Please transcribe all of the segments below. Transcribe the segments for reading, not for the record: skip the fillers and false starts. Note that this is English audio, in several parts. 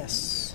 Yes.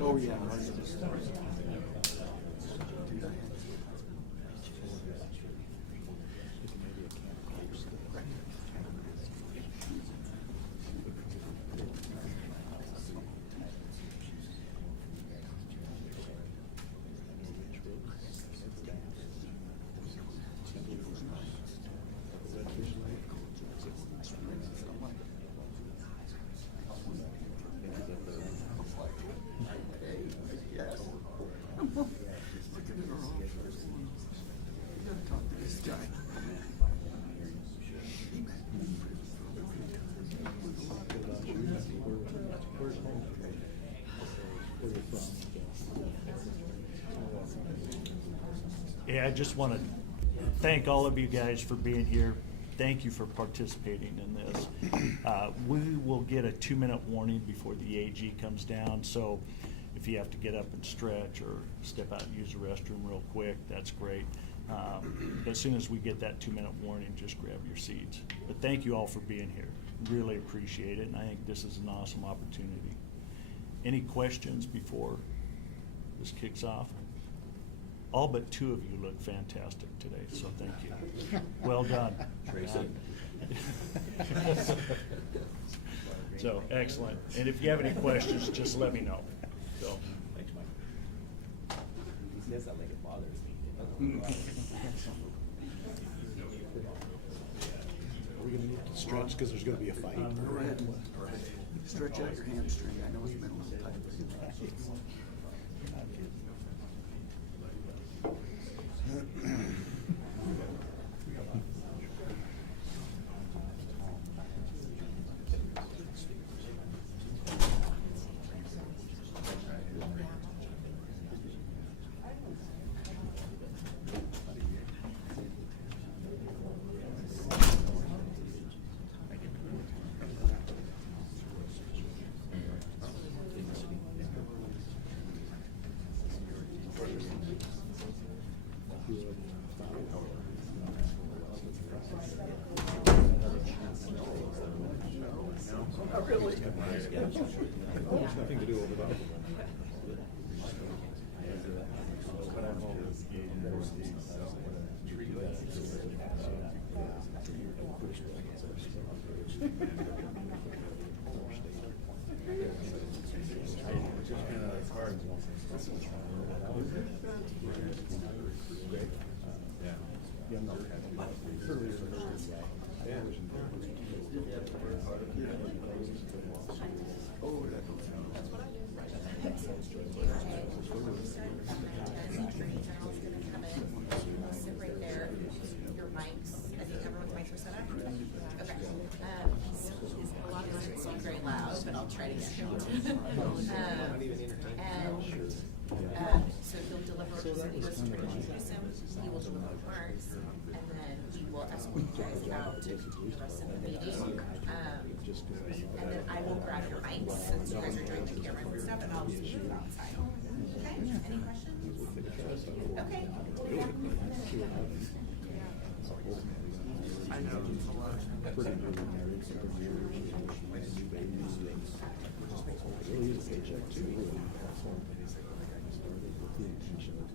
Oh, yeah. Yeah, I just want to thank all of you guys for being here. Thank you for participating in this. We will get a 2-minute warning before the AG comes down, so if you have to get up and stretch or step out and use the restroom real quick, that's great. But as soon as we get that 2-minute warning, just grab your seats. But thank you all for being here. Really appreciate it, and I think this is an awesome opportunity. Any questions before this kicks off? All but 2 of you look fantastic today, so thank you. Well done. Tracy. So, excellent. And if you have any questions, just let me know. So. Thanks, Mike. He says that like it bothers me. Are we going to need to stretch because there's going to be a fight? Go ahead. Stretch out your hamstring. I know it's been a little tight. There's nothing to do over there. Sit right there. Your mics. I think everyone's mics are set up. So he'll deliver, so he goes to introduce him, he will deliver remarks, and then we will escort you guys out to the rest of the meeting. And then I will grab your mics since you guys are doing the cameras and stuff, and I'll just leave you outside. Okay, any questions? Okay. I know, it's a lot. Pretty newly married, super married, new babies. Really is a paycheck too, really. Started with the intention of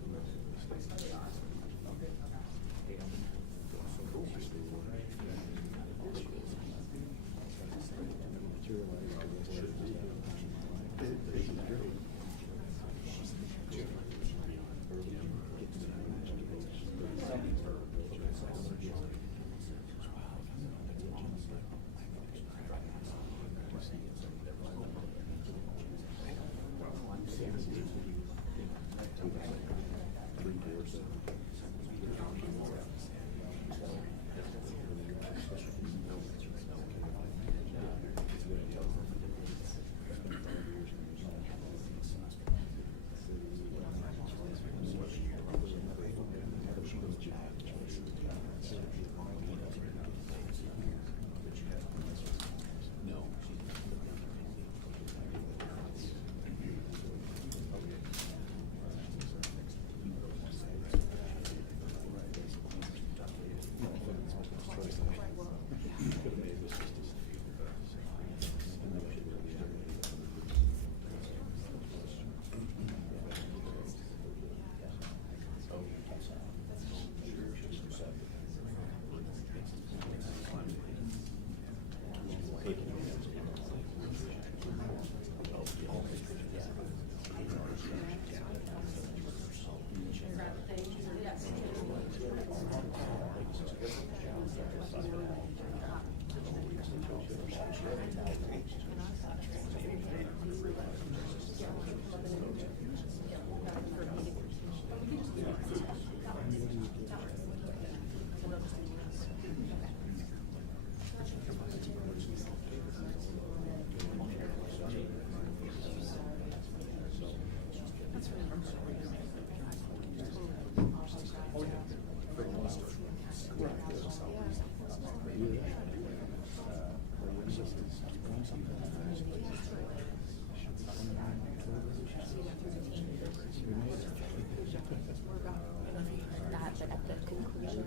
That, but at the conclusion she's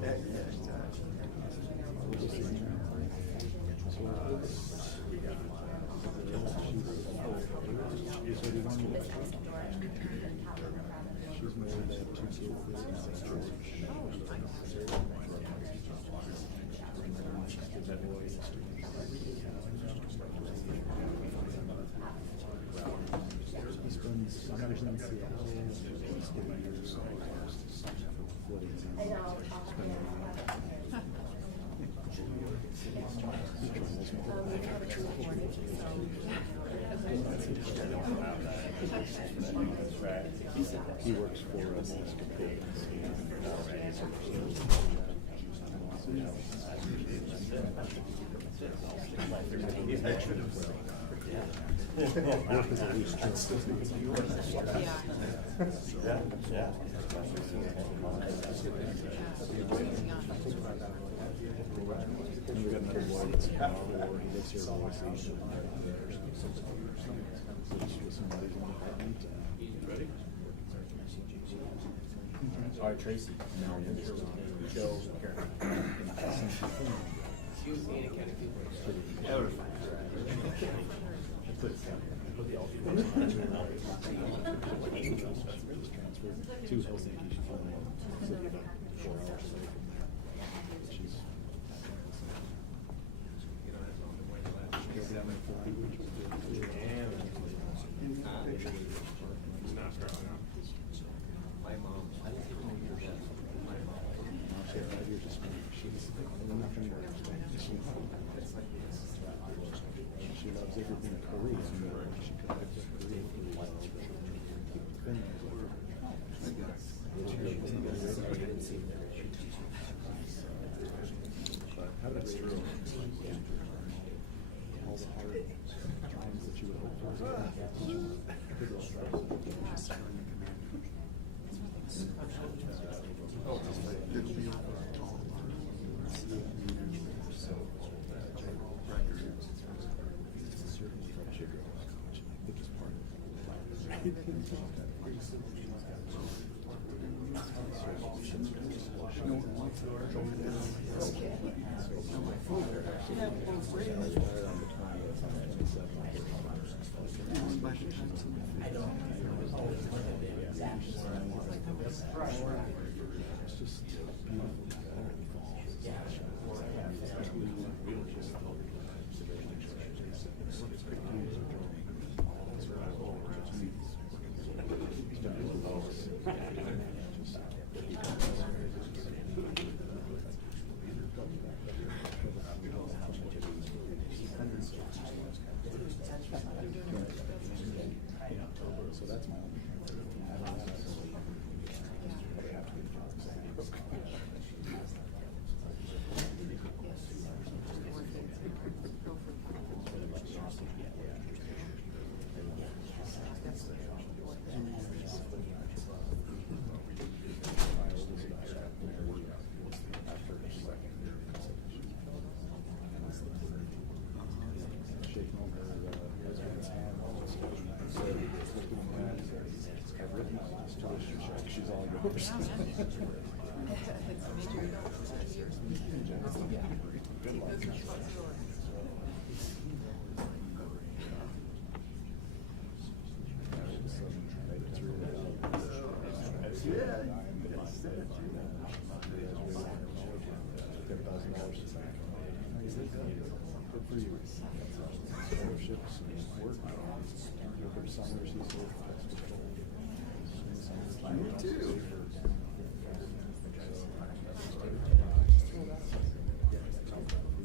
married, they have 2 kids. He spends summers in Seattle, Thanksgiving years, he works for us. Work is at least and we got another boy that's in Iowa, he lives here in Boise. With somebody's in the apartment. Ready? All right, Tracy. Joe, Karen. She was the Anna County people. To Helsinki, she's only about 4 hours away from there. She's My mom. I didn't even know your dad. My mom. she had 5 years of Spanish. She's nothing but Spanish. She loves everything Korean. She could have been Korean for a while. That's true. All the hard times that you would hope for. No one wants to work over there. No, my phone there. Yeah, well, it's great. By the time somebody It's just beautiful. So that's my only concern. Probably have to get a job. Shaking over husband's hand. I've written my last Josh check. She's all yours. Good luck. Good for you. Scholarships and work. Over summer, she's Me too.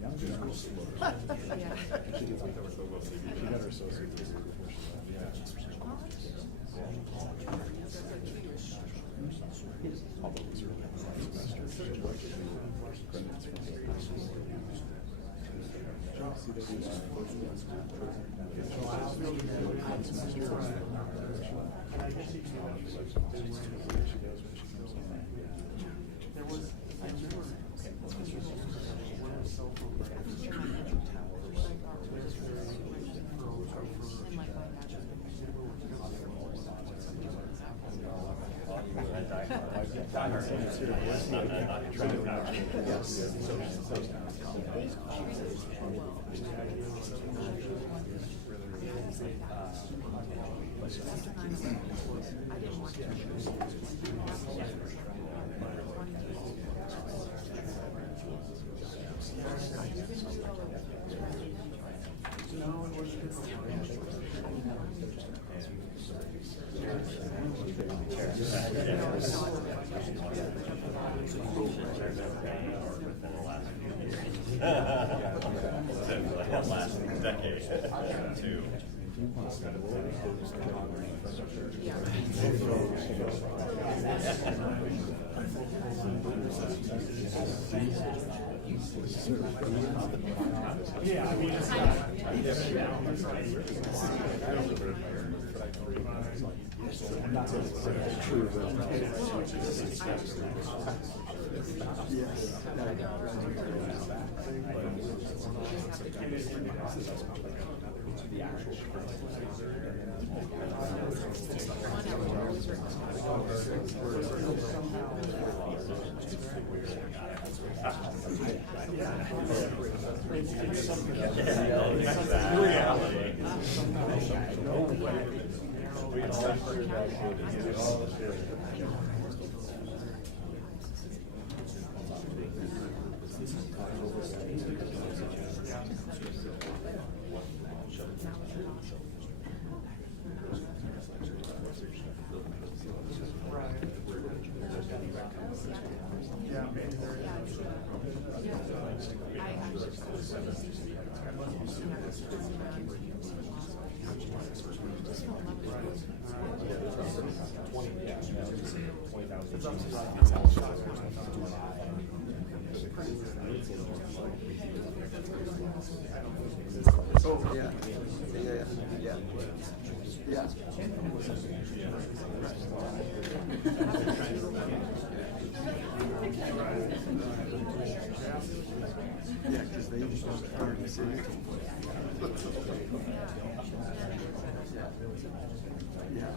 young girl. She got her associate's degree before she left. Although it was her last semester, she worked with me credits from the There was, I remember, last decade too. Yeah, I mean, it's not true, oh, yeah, yeah. Yeah, because they just started to see it. Yeah.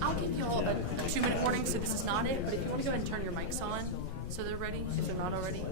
I'll give you all a 2-minute warning, so this is not it, but if you want to go ahead and turn your mics on so they're ready, if they're not already.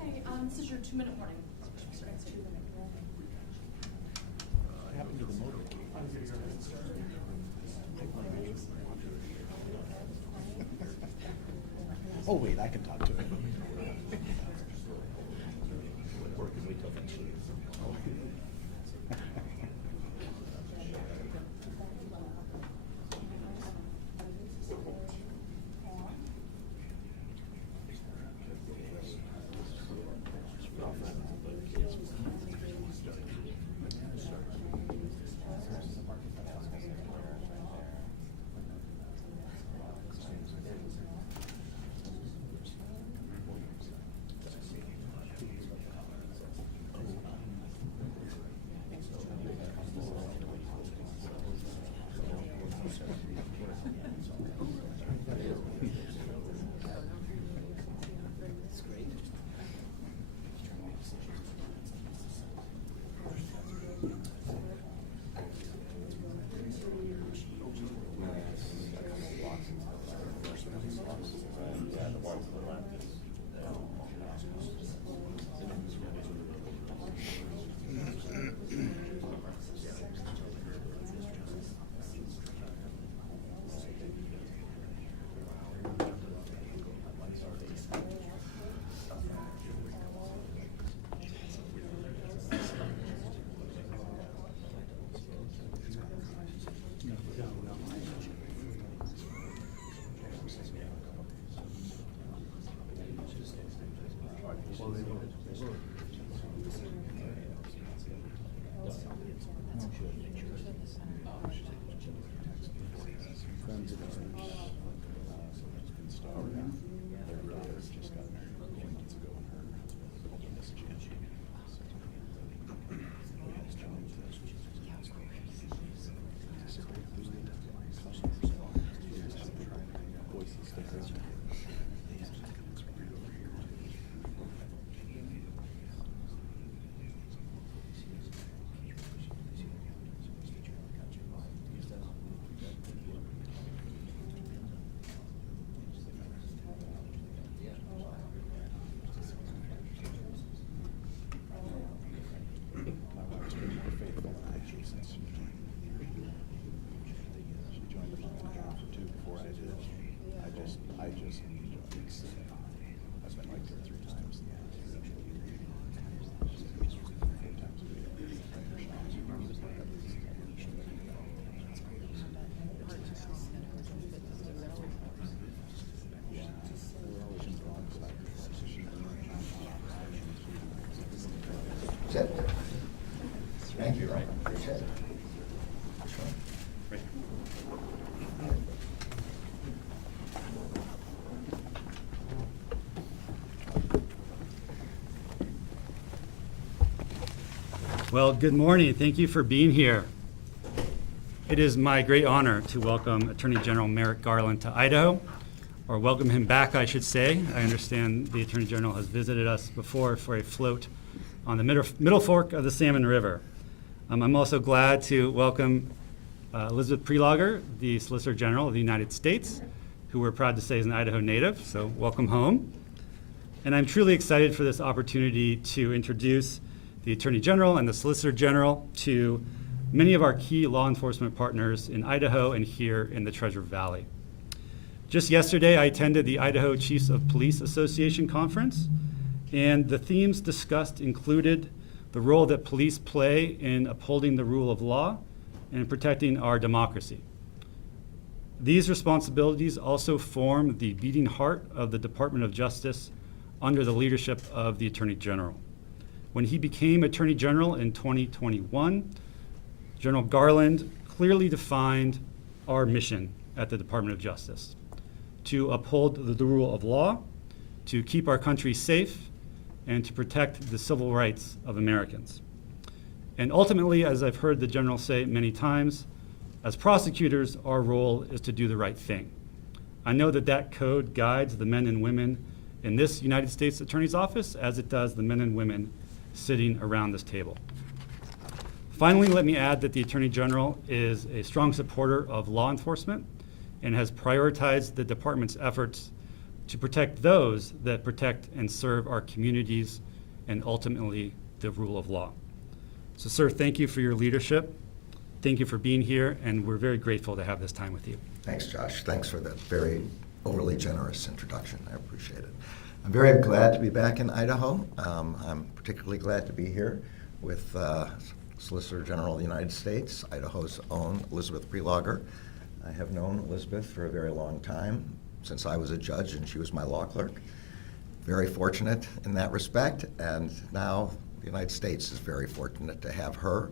Hey, this is your 2-minute warning. What happened to the motorcade? Oh wait, I can talk to him. Or can we tell them? Well, good morning. Thank you for being here. It is my great honor to welcome Attorney General Merrick Garland to Idaho, or welcome him back, I should say. I understand the Attorney General has visited us before for a float on the middle fork of the Salmon River. I'm also glad to welcome Elizabeth Prelogger, the Solicitor General of the United States, who we're proud to say is an Idaho native, so welcome home. And I'm truly excited for this opportunity to introduce the Attorney General and the Solicitor General to many of our key law enforcement partners in Idaho and here in the Treasure Valley. Just yesterday, I attended the Idaho Chiefs of Police Association conference, and the themes discussed included the role that police play in upholding the rule of law and protecting our democracy. These responsibilities also form the beating heart of the Department of Justice under the leadership of the Attorney General. When he became Attorney General in 2021, General Garland clearly defined our mission at the Department of Justice: to uphold the rule of law, to keep our country safe, and to protect the civil rights of Americans. And ultimately, as I've heard the General say many times, as prosecutors, our role is to do the right thing. I know that that code guides the men and women in this United States Attorney's Office as it does the men and women sitting around this table. Finally, let me add that the Attorney General is a strong supporter of law enforcement and has prioritized the department's efforts to protect those that protect and serve our communities and ultimately the rule of law. So, sir, thank you for your leadership. Thank you for being here, and we're very grateful to have this time with you. Thanks, Josh. Thanks for that very overly generous introduction. I appreciate it. I'm very glad to be back in Idaho. I'm particularly glad to be here with Solicitor General of the United States, Idaho's own Elizabeth Prelogger. I have known Elizabeth for a very long time, since I was a judge and she was my law clerk. Very fortunate in that respect, and now the United States is very fortunate to have her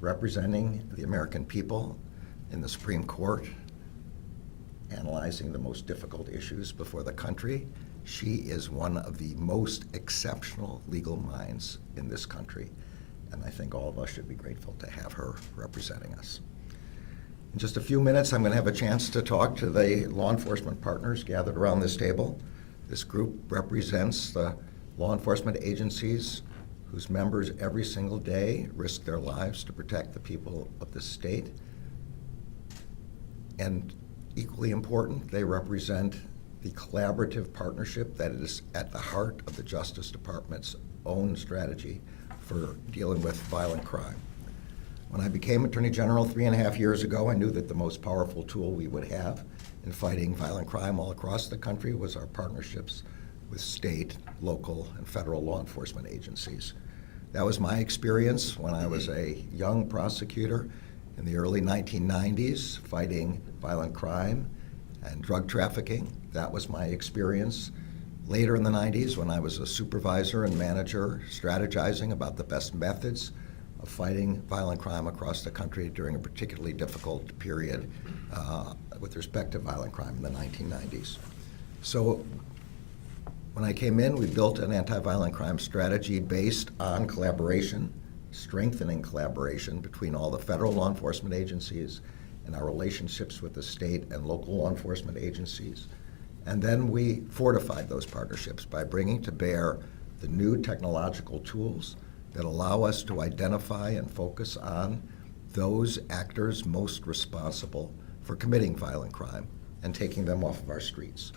representing the American people in the Supreme Court, analyzing the most difficult issues before the country. She is one of the most exceptional legal minds in this country, and I think all of us should be grateful to have her representing us. In just a few minutes, I'm going to have a chance to talk to the law enforcement partners gathered around this table. This group represents the law enforcement agencies whose members every single day risk their lives to protect the people of the state. And equally important, they represent the collaborative partnership that is at the heart of the Justice Department's own strategy for dealing with violent crime. When I became Attorney General 3.5 years ago, I knew that the most powerful tool we would have in fighting violent crime all across the country was our partnerships with state, local, and federal law enforcement agencies. That was my experience when I was a young prosecutor in the early 1990s fighting violent crime and drug trafficking. That was my experience later in the 90s when I was a supervisor and manager strategizing about the best methods of fighting violent crime across the country during a particularly difficult period with respect to violent crime in the 1990s. So when I came in, we built an anti-violent crime strategy based on collaboration, strengthening collaboration between all the federal law enforcement agencies and our relationships with the state and local law enforcement agencies. And then we fortified those partnerships by bringing to bear the new technological tools that allow us to identify and focus on those actors most responsible for committing violent crime and taking them off of our streets.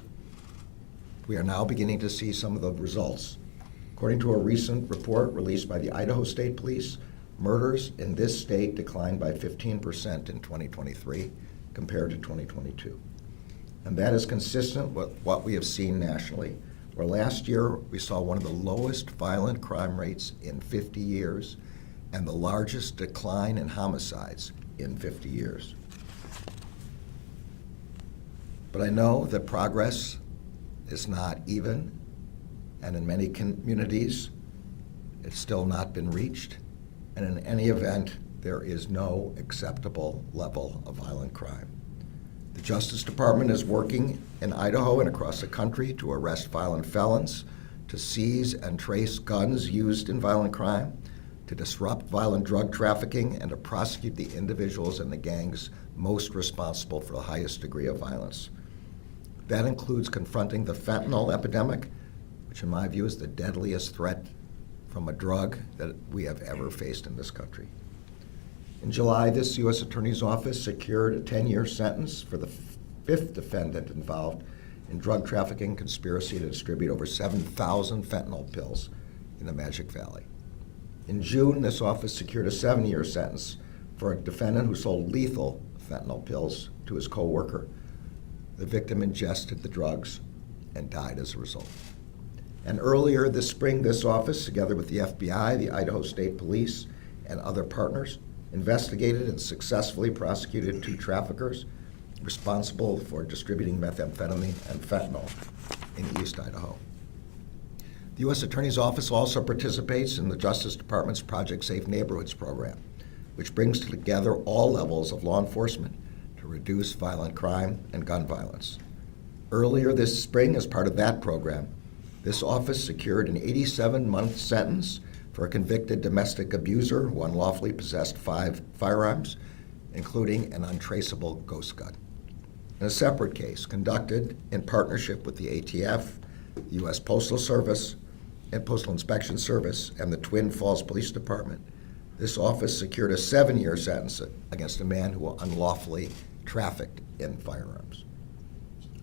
We are now beginning to see some of the results. According to a recent report released by the Idaho State Police, murders in this state declined by 15% in 2023 compared to 2022. And that is consistent with what we have seen nationally, where last year we saw one of the lowest violent crime rates in 50 years and the largest decline in homicides in 50 years. But I know that progress is not even, and in many communities, it's still not been reached. And in any event, there is no acceptable level of violent crime. The Justice Department is working in Idaho and across the country to arrest violent felons, to seize and trace guns used in violent crime, to disrupt violent drug trafficking and to prosecute the individuals and the gangs most responsible for the highest degree of violence. That includes confronting the fentanyl epidemic, which in my view is the deadliest threat from a drug that we have ever faced in this country. In July, this U.S. Attorney's Office secured a 10-year sentence for the fifth defendant involved in drug trafficking conspiracy to distribute over 7,000 fentanyl pills in the Magic Valley. In June, this office secured a 7-year sentence for a defendant who sold lethal fentanyl pills to his co-worker. The victim ingested the drugs and died as a result. And earlier this spring, this office, together with the FBI, the Idaho State Police, and other partners, investigated and successfully prosecuted 2 traffickers responsible for distributing methamphetamine and fentanyl in East Idaho. The U.S. Attorney's Office also participates in the Justice Department's Project Safe Neighborhoods program, which brings together all levels of law enforcement to reduce violent crime and gun violence. Earlier this spring, as part of that program, this office secured an 87-month sentence for a convicted domestic abuser who unlawfully possessed 5 firearms, including an untraceable ghost gun. In a separate case conducted in partnership with the ATF, the U.S. Postal Service, and Postal Inspection Service, and the Twin Falls Police Department, this office secured a 7-year sentence against a man who unlawfully trafficked in firearms.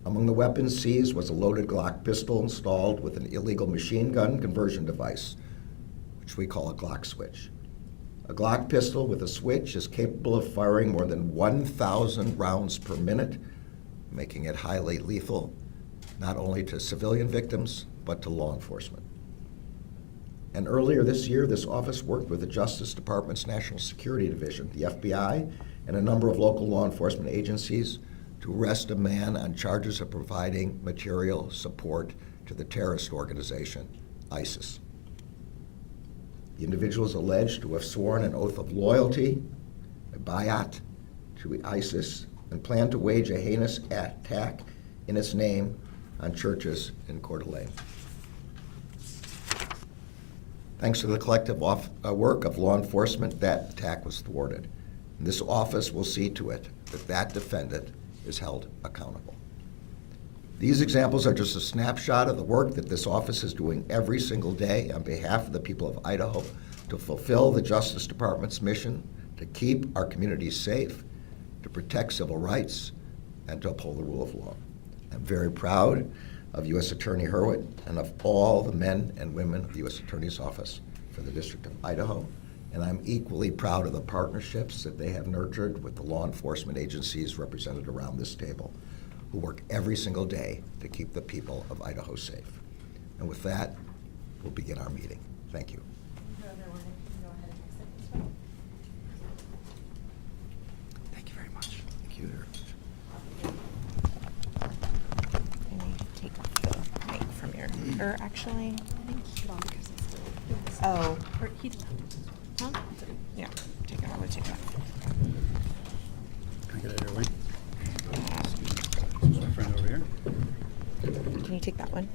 Among the weapons seized was a loaded Glock pistol installed with an illegal machine gun conversion device, which we call a Glock switch. A Glock pistol with a switch is capable of firing more than 1,000 rounds per minute, making it highly lethal, not only to civilian victims, but to law enforcement. And earlier this year, this office worked with the Justice Department's National Security Division, the FBI, and a number of local law enforcement agencies to arrest a man on charges of providing material support to the terrorist organization, ISIS. The individual is alleged to have sworn an oath of loyalty, a bayat, to ISIS, and planned to wage a heinous attack in its name on churches in Coeur d'Alene. Thanks to the collective work of law enforcement, that attack was thwarted. And this office will see to it that that defendant is held accountable. These examples are just a snapshot of the work that this office is doing every single day on behalf of the people of Idaho to fulfill the Justice Department's mission to keep our communities safe, to protect civil rights, and to uphold the rule of law. I'm very proud of U.S. Attorney Hurwit and of all the men and women of the U.S. Attorney's Office for the District of Idaho. And I'm equally proud of the partnerships that they have nurtured with the law enforcement agencies represented around this table, who work every single day to keep the people of Idaho safe. And with that, we'll begin our meeting. Thank you. Thank you very much. Thank you very much. Can you take the mic from your, or actually, I think oh. Or he left. Huh? Yeah, take it, I would take that. Can I get it your way? This is my friend over here. Can you take that one?